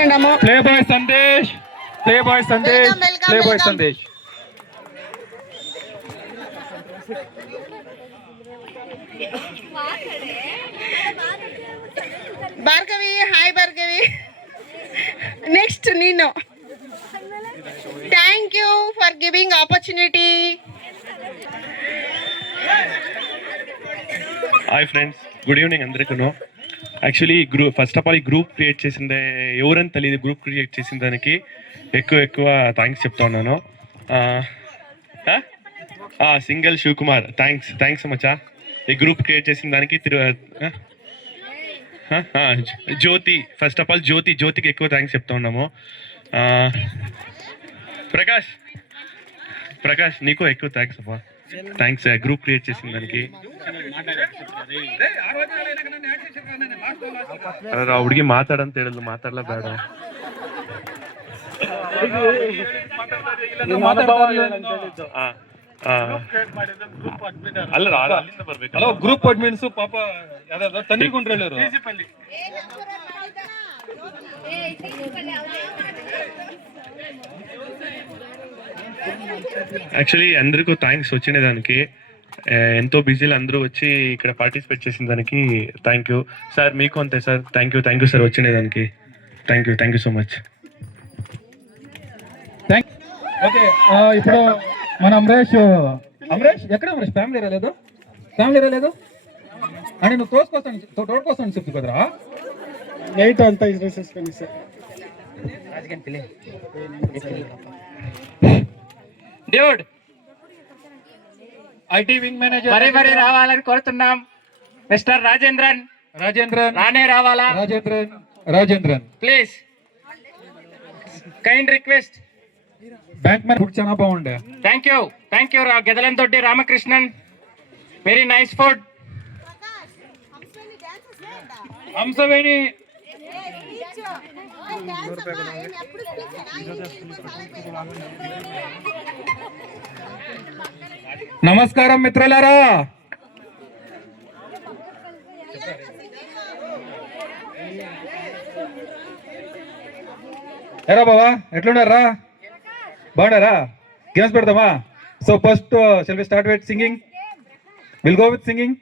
വേണ്ടാമോ play boy Sandesh play boy Sandesh play boy Sandesh Bhargavi hi Bhargavi next ನೀನು thank you for giving opportunity hi friends good evening ಅಂದ್ರಿಗೂ actually group first of all ఈ group create చేసిందే ఎవరని తెలియదు group create చేసిన దానికి ఎక్కువ ఎక్కువ thanks చెప్తా ఉన్నాను. సింగల్ శివకుమార్. థ్యాంక్స్ థ్యాంక్స్ మచ్చా ఈ గ్రూప్ క్రియేట్ చేసిన దానికి Jyothi. First of all Jyothi జ్యోతికి ఎక్కువ థ్యాంక్స్ చెప్తా ఉన్నాము. ప్రకాష్ ప్రకాష్ నీకు ఎక్కువ థ్యాంక్స్ అబ్బా. థ్యాంక్స్ గ్రూప్ క్రియేట్ చేసిన దానికి ಅದ್ರ ಹುಡುಗಿ ಮಾತಾಡಂತ ಹೇಳಿದ್ಲು ಮಾತಾಡ್ಲಾ ಬೇಡ ಆ, ಆ. ಅಲ್ಲ ಅಲ್ಲ, ಅಲ್ಲಿಂದ ಬರ್ಬೇಕು ಹಲೋ ಗ್ರೂಪ್ ಅಡ್ಮಿನ್ಸ್ ಪಾಪ ಯಾವ್ದಾದ್ರು ತನ್ನಿಗುಂಡ್ರೆ యాక్చువల్లీ అందరికీ థ్యాంక్స్ వచ్చిన దానికి ఎంతో బిజీలు అందరూ వచ్చి ఇక్కడ పార్టిసిపేట్ చేసిన దానికి థ్యాంక్ యూ సార్ మీకు అంతే sir thank you thank you sir వచ్చిన దానికి thank you thank you so much thank okay ఇప్పుడు మన అమరేష్ అమరేష్ ఎక్కడ అమరేష్? ఫ్యామిలీ రాలేదు ఫ్యామిలీ రాలేదు అని నువ్వు తోసుకొస్తాను తోడుకొస్తాను చెప్తు కదరా. నైట్ అంతా sir dude IT wing manager మరీ మరీ రావాలని కోరుతున్నాం. మిస్టర్ రాజేంద్రన్. రాజేంద్రన్. రానే రావాలా? Rajendran. Rajendran. Please. Kind request bank man food చాలా బాగుండే. Thank you thank you గెదలంతొడ్డి Ramakrishnan. Very nice food Hamsaveni నమస్కారం మిత్రులారా. ఎరా బావా ఎట్లున్నారా? బాగున్నారా? Games పెడతామా so first shall we start with singing will go with singing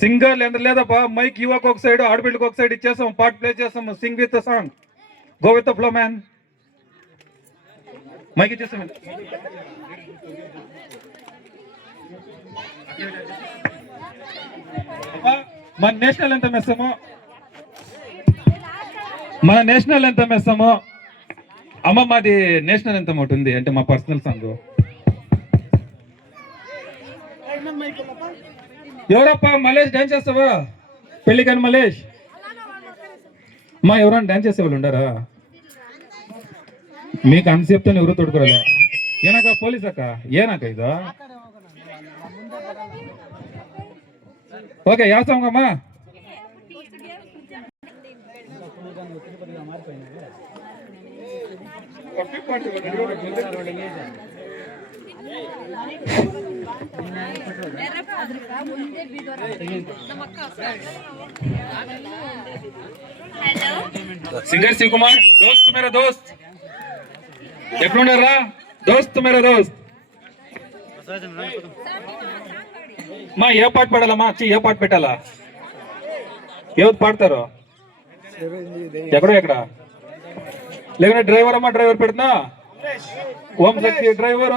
singer ఎంత లేదప్పా మైక్ యువకు ఒక సైడ్ ఆడబిడ్డకు ఒక సైడ్ ఇచ్చేస్తాం పార్ట్ ప్లే చేస్తాం sing with song go with flow man mike ఇచ్చేస్తాం మన నేషనల్ ఎంత మెస్తామో మన నేషనల్ ఎంత మెస్తామో అమ్మ మాది నేషనల్ ఎంత ఉంటుంది ఉంది? అంటే మా పర్సనల్ సాంగ్. ఎవరప్పా మలేష్ డాన్స్ చేస్తావా? పెళ్ళి కానీ మలేష్ మా ఎవరైనా డాన్స్ చేసేవాళ్ళు ఉండారా? మీకు అంత చెప్తాను ఎవరు తొడుకురాలా ఏనాక పోలీస్ అక్క? ఏనాక ఇదా? Okay ya song singer Shiv Kumar దోస్త్ మేరా దోస్త్ ఎట్లున్నారా దోస్త్ మేరా దోస్త్ మా ఏ పాట పాడాలమ్మా చి ఏ పాట పెట్టాలా ఏది పాడతారు ఎక్కడో ఎక్కడ లేకుంటే డ్రైవర్ అమ్మా డ్రైవర్ పెడుతున్నా ఓం శక్తి డ్రైవర్